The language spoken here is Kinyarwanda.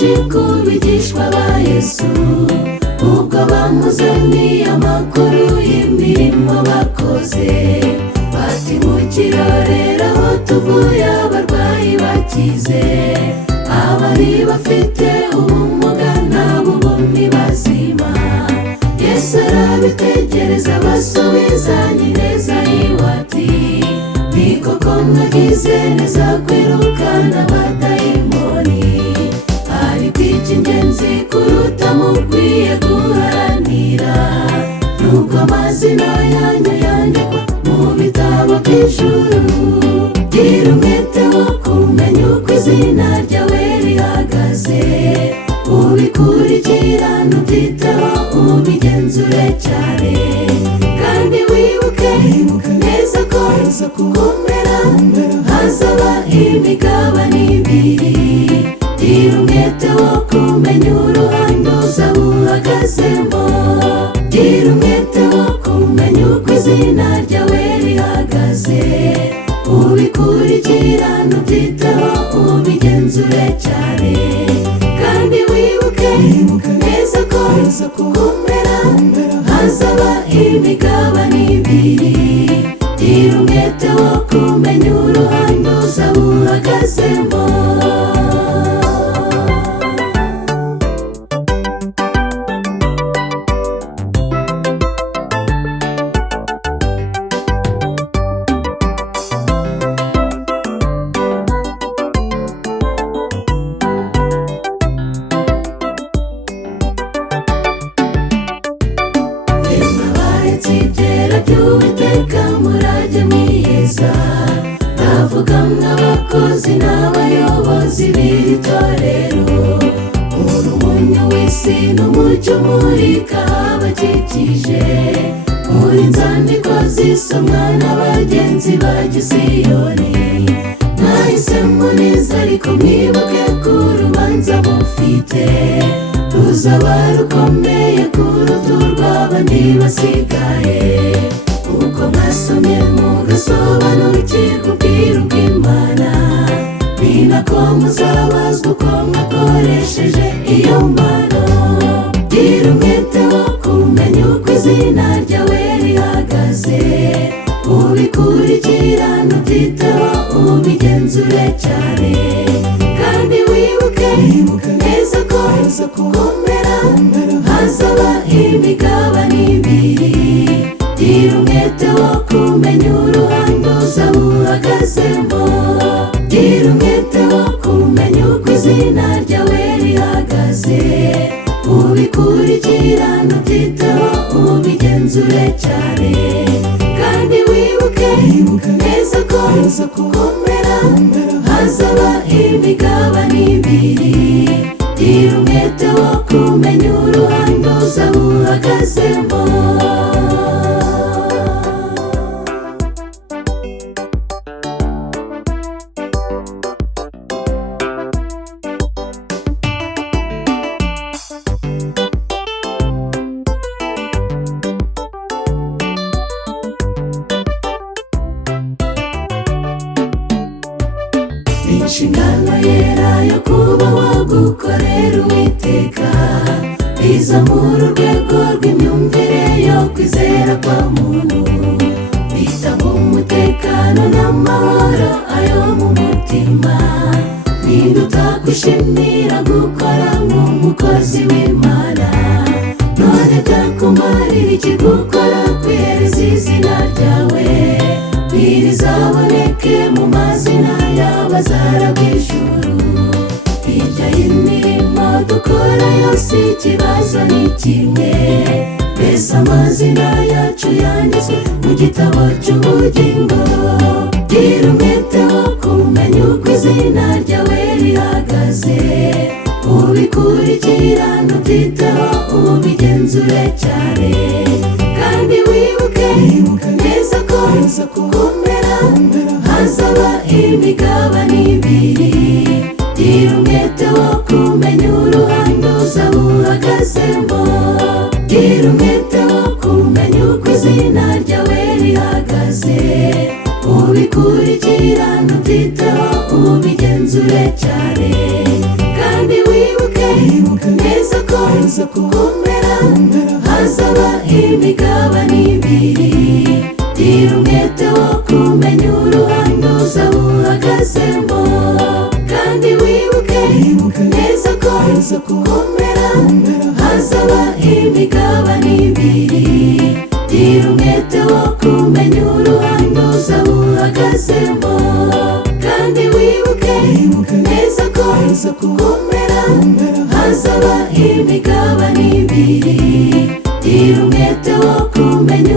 benshi ku bigishwa ba Yesu ubwo bamuzaniye amakuru y'imirimo bakoze, bati mu kirorero aho tuvuye abarwayi bakize, abari bafite ubumuga nabo ubu ni bazima. Yesu arabitegereza basubizanye neza ati ni koko mwagize neza kwirukana abadayimoni, ariko icy'ingenzi kuruta mukwiye guharanira nuko amazina yanyu yandikwa mu bitabo by'ijuru. Gira umwete wo kumenya uko izina ryawe rihagaze, ubikurikirane ubyiteho ubigenzure cyane, kandi wibuke neza ko kumpera hazaba imigabane ibiri. Gira umwete wo kumenya uruhande uzaba uhagazemo, gira umwete wo kumenya uko izina ryawe rihagaze, ubikurikirane ubyiteho ubigenzure cyane, kandi wibuke neza ko kumpera hazaba imigabane ibiri. Gira umwete wo kumenya uruhande uzaba uhagazemo. By'Uwiteka murajye mwiyeza, ndavuga mw'abakozi n'abayobozi b'iri torero, umunyu w'isi n'umucyo umurika abakikije, muri nzandiko zisomwa n'abagenzi ba Gisiyoni. Mwahisemo neza ariko mwibuke ko urubanza mufite ruzaba rukomeye kuruta urw'abandi basigaye, uko mwasomye mugasobanukirwa ubwiru bw'Imana, ni nako muzabazwa uko mwakoresheje iyo mpano. Gira umwete wo kumenya uko izina ryawe rihagaze, ubikurikirane ubyiteho ubigenzure cyane, kandi wibuke neza ko kumpera hazaba imigabane ibiri. Gira umwete wo kumenya uruhande uzaba uhagazemo, gira umwete wo kumenya uko izina ryawe rihagaze, ubikurikirane ubyiteho ubigenzure cyane, kandi wibuke neza ko kumpera hazaba imigabane ibiri. Gira umwete wo kumenya uruhande uzaba uhagazemo. Inshingano yera yo kuba wagukorera Uwiteka, izamura urwego rw'imyumvire yo kwizera kwa muntu, bitanga umutekano n'amahoro ayo mu mutima. Ninde utakwishimira gukora nk'umukozi w'Imana? None byakumarira iki gukora kwihereza izina ryawe ntirizaboneke mu mazina y'abazaragwa ijuru? Hirya y'imirimo dukora yose ikibazo ni kimwe, mbese amazina yacu yanditswe mu gitabo cy'ubugingo? Gira umwete wo kumenya uko izina ryawe rihagaze, ubikurikirane ubyiteho ubigenzure cyane, kandi wibuke neza ko kumpera hazaba imigabane ibiri. Gira umwete wo kumenya uruhande uzaba uhagazemo, gira umwete wo kumenya uko izina ryawe rihagaze, ubikurikirane ubyiteho ubigenzure cyane, kandi wibuke neza ko kumpera hazaba imigabane ibiri. Gira umwete wo kumenya uruhande uzaba uhagazemo, kandi wibuke neza ko kumpera hazaba imigabane ibiri. Gira umwete wo kumenya uruhande uzaba uhagazemo, kandi wibuke neza ko kumpera hazaba imigabane ibiri. Gira umwete wo kumenya